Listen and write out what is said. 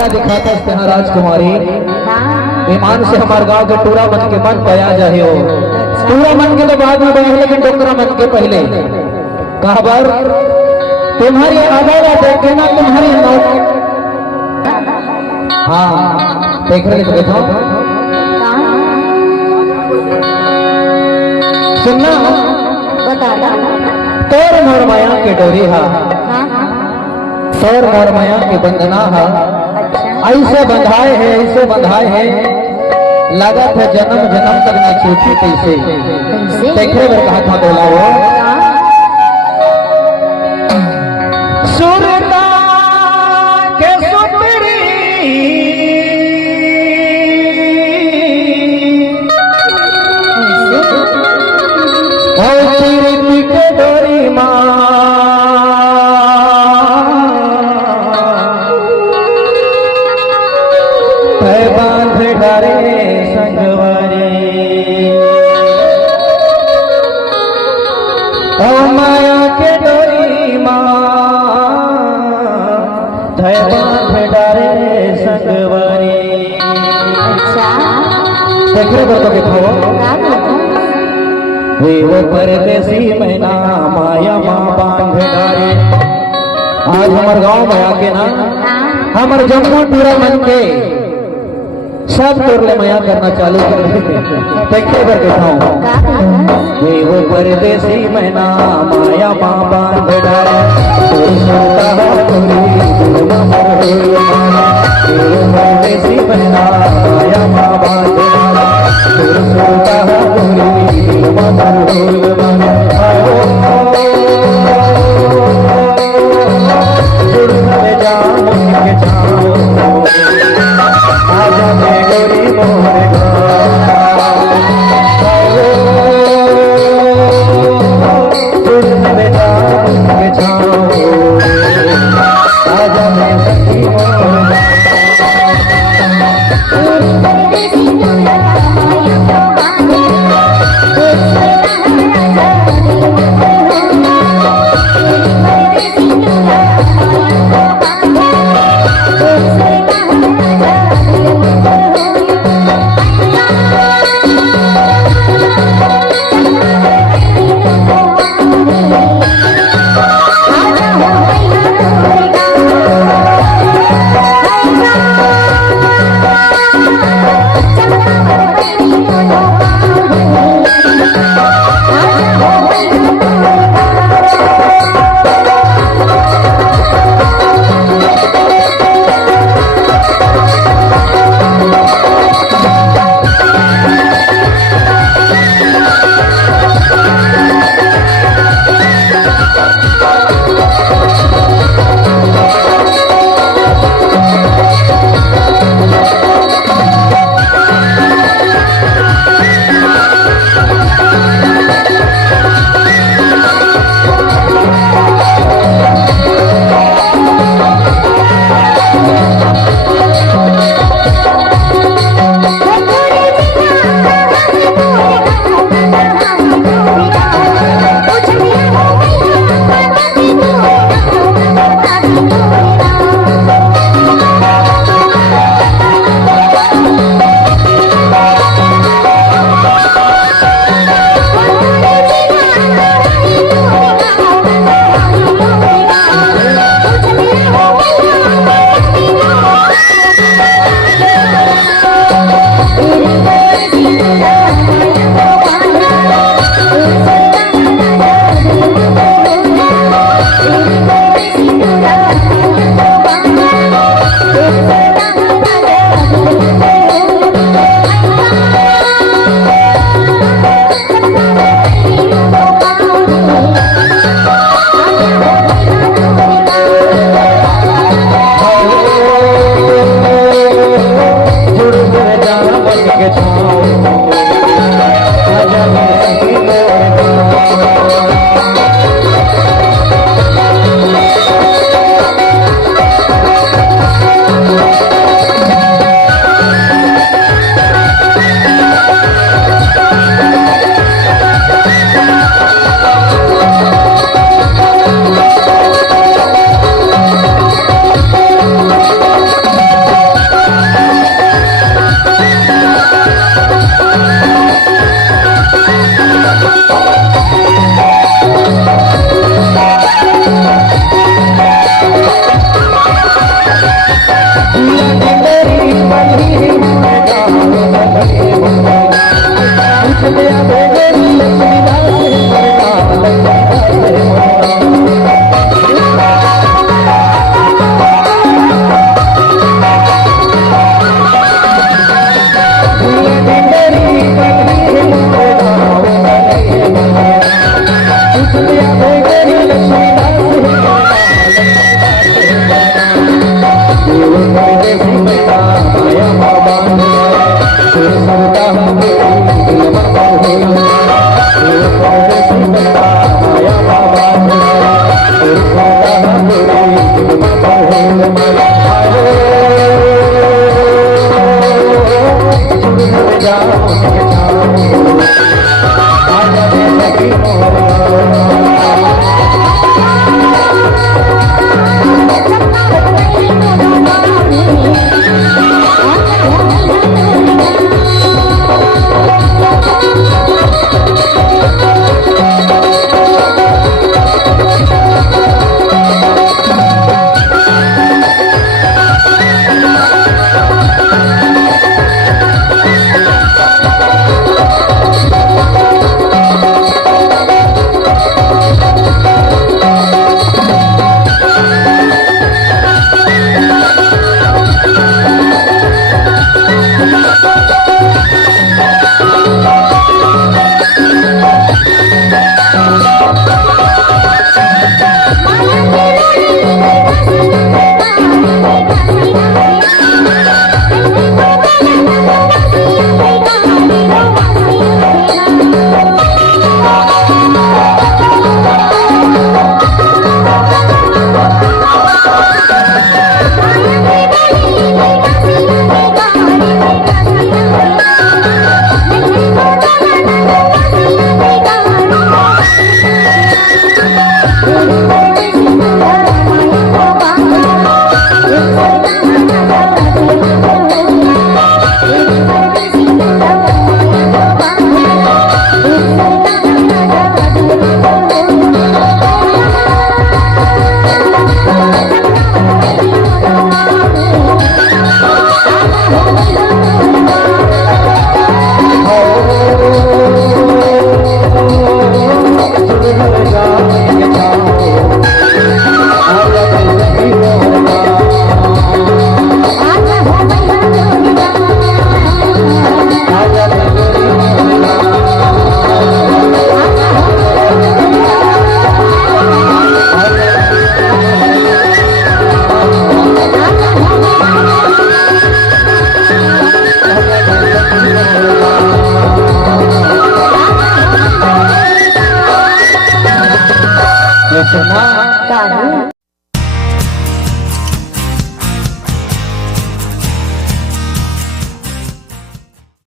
क्या दिखाता है यहाँ राजकुमारी ईमान से हमारे गांव के टूरा मन के मन पया जाए हो। टूरा मन के तो बाद में बया लेकिन डोकरा मन के पहले कहा बार तुम्हारी आवाज़ देखे ना तुम्हारी नौक हाँ देख रहे तो देखो सुनना तोर मोर माया के डोरी हा तोर मोर माया के बंधना हा ऐसे बंधाए है ऐसे बंधाए है लागत है जन्म जन्म तक न छूटी कैसे देखे बर कहा था बोला वो सुरता के सुतरी और चिरती के डोरी माँ बांध डारे संगवारी ओ माया के डोरी माँ धय बांध डारे संगवारी देख रहे बरतो के खाओ वे वो परदेसी मैना माया माँ बांध डारे। आज हमारे गांव में आके ना हमारे जम्मू टूरा मन के सब तोरले मया करना चालू कर देखे बर दिखाऊं वे वो परदेसी मैना माया माँ बांध डारे परदेसी मैना माया माँ बांध सुना काहे